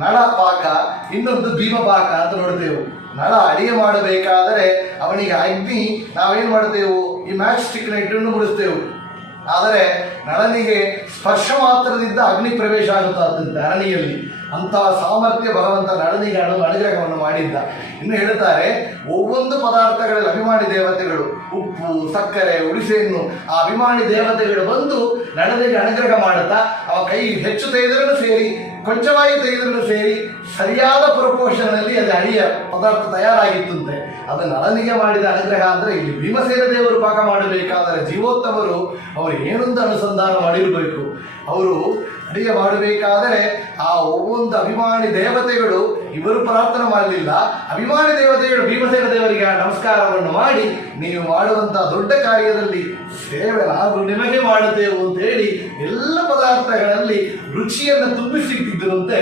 ನಳ ಪಾಕ, ಇನ್ನೊಂದು ಭೀಮ ಪಾಕ ಅಂತ ನೋಡ್ತೇವೆ. ನಳ ಅಡಿಗೆ ಮಾಡಬೇಕಾದರೆ ಅವನಿಗೆ ಅಗ್ನಿ ನಾವೇನು ಮಾಡ್ತೇವೆ, ಈ ಮ್ಯಾಚ್ ಸ್ಟಿಕ್ನ ಇಟ್ಟನ್ನು ಮುಡಿಸ್ತೇವೆ. ಆದರೆ ನಳನಿಗೆ ಸ್ಪರ್ಶ ಮಾತ್ರದಿಂದ ಅಗ್ನಿ ಪ್ರವೇಶ ಆಗುತ್ತದೆ ಅರಣಿಯಲ್ಲಿ. ಅಂತಹ ಸಾಮರ್ಥ್ಯ ಭಗವಂತ ನಳನಿಗೆ ಅನುಗ್ರಹವನ್ನು ಮಾಡಿದ್ದ. ಇನ್ನು ಹೇಳ್ತಾರೆ, ಒவ்வೊಂದು ಪದಾರ್ಥಗಳಲ್ಲಿ ಅಭಿಮಾನಿ ದೇವತೆಗಳು, ಉಪ್ಪು, ಸಕ್ಕರೆ, ಹುಳಿಸೆಯನ್ನು ಆ ಅಭಿಮಾನಿ ದೇವತೆಗಳು ಬಂದು ನಳನಿಗೆ ಅನುಗ್ರಹ ಮಾಡುತ್ತಾ ಅವ ಕೈ ಹೆಚ್ಚು ತೆಗೆದ್ರೂ ಸೇರಿ, ಕೊಂಚವಾಗಿ ತೆಗೆದ್ರೂ ಸೇರಿ ಸರಿಯಾದ ಪ್ರಪೋರ್ಷನ್ನಲ್ಲಿ ಅದು ಅಡಿಯ ಪದಾರ್ಥ ತಯಾರಾಗಿತ್ತಂತೆ. ಅದು ನಳನಿಗೆ ಮಾಡಿದ ಅನುಗ್ರಹ ಅಂದರೆ ಇಲ್ಲಿ ಭೀಮಸೇನ ದೇವರು ಪಾಕ ಮಾಡಬೇಕಾದರೆ ಜೀವೋತ್ತಮರು ಅವರು ಏನೊಂದು ಅನುಸಂಧಾನ ಮಾಡಿರಬೇಕು. ಅವರು ಅಡಿಗೆ ಮಾಡಬೇಕಾದರೆ ಆ ಒவ்வೊಂದು ಅಭಿಮಾನಿ ದೇವತೆಗಳು ಇವರು ಪ್ರಾರ್ಥನೆ ಮಾಡಲಿಲ್ಲ, ಅಭಿಮಾನಿ ದೇವತೆಗಳು ಭೀಮಸೇನ ದೇವರಿಗೆ ನಮಸ್ಕಾರವನ್ನು ಮಾಡಿ ನೀವು ಮಾಡುವಂಥ ದೊಡ್ಡ ಕಾರ್ಯದಲ್ಲಿ ಸೇವೆ ನಾವು ನಿಮಗೆ ಮಾಡುತ್ತೇವೆ ಅಂತ ಹೇಳಿ ಎಲ್ಲ ಪದಾರ್ಥಗಳಲ್ಲಿ ರುಚಿಯನ್ನು ತುಂಬಿಸಿಟ್ಟಿದ್ದರಂತೆ.